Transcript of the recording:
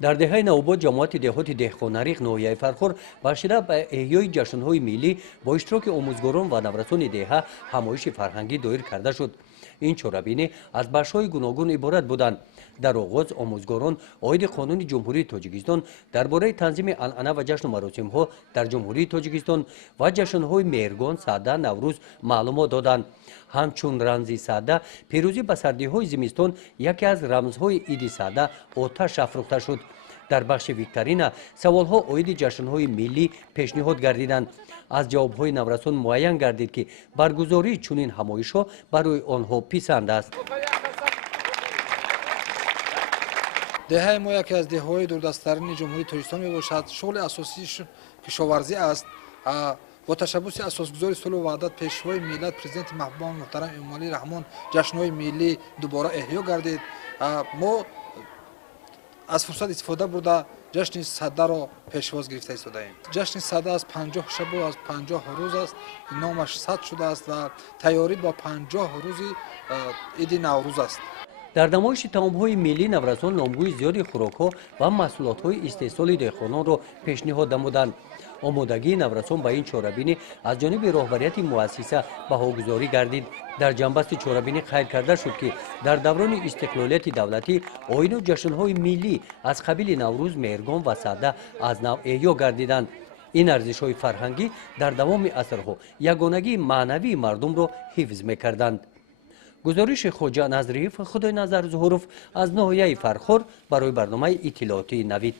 дар деҳаи навобод ҷамоати деҳоти деҳқонариқ ноҳияи фархор бахшида ба эҳёи ҷашнҳои миллӣ бо иштироки омӯзгорон ва наврасони деҳа ҳамоиши фарҳангӣ доир карда шуд. ин чорабинӣ аз бахшҳои гуногун иборат буданд. дар оғоз омӯзгорон оиди қонуни ҷумҳурии тоҷикистон дар бораи танзими анъана ва ҷашну маросимҳо дар ҷумҳурии тоҷикистон ва ҷашнҳои меҳргон, саъда, наврӯз маълумот доданд. ҳамчун рамзи саъда пирӯзӣ ба сардиҳои зимистон яке аз рамзҳои иди саъда оташ афрӯхта шуд. дар бахши викторина саволҳо оиди ҷашнҳои миллӣ пешниҳод гардиданд. аз ҷавобҳои наврасон муайян гардид ки баргузории чунин ҳамоишҳо барои онҳо писанд аст. деҳаи мо яке аз деҳаҳои дурдасттарини ҷумҳурии тоҷикистон мебошад. шуғли асосии кишоварзӣ аст. бо ташаббуси асосгузори сулҳу ваҳдат пешвои миллат президенти маҳбубам муҳтарам эмомалӣ раҳмон ҷашнҳои миллӣ дубора эҳё гардид. мо аз фурсат истифода бурда ҷашни садаро пешвоз гирифта истодаем. ҷашни сада аз 50 шабу аз 50 рӯз аст, номаш сад шудааст ва тайёрӣ ба 50 рӯзи иди наврӯз аст. дар намоиши таомҳои миллӣ наврасон номгӯи зиёди хӯрокҳо ва маҳсулотҳои истеҳсоли деҳқононро пешниҳод намуданд. омодагии наврасон ба ин чорабинӣ аз ҷониби роҳбарияти муассиса баҳогузорӣ гардид. дар ҷанбасти чорабинӣ қайд карда шуд ки дар даврони истиқлолияти давлатӣ оину ҷашнҳои миллӣ аз қабили наврӯз, меҳргон ва саъда аз нав эҳё гардиданд. ин арзишҳои фарҳангӣ дар давоми асрҳо ягонагии маънавии мардумро ҳифз мекарданд. гузориши хоҷа назриев, худойназар зуҳуров аз ноҳияи фархор барои барномаи иттилоотии навид.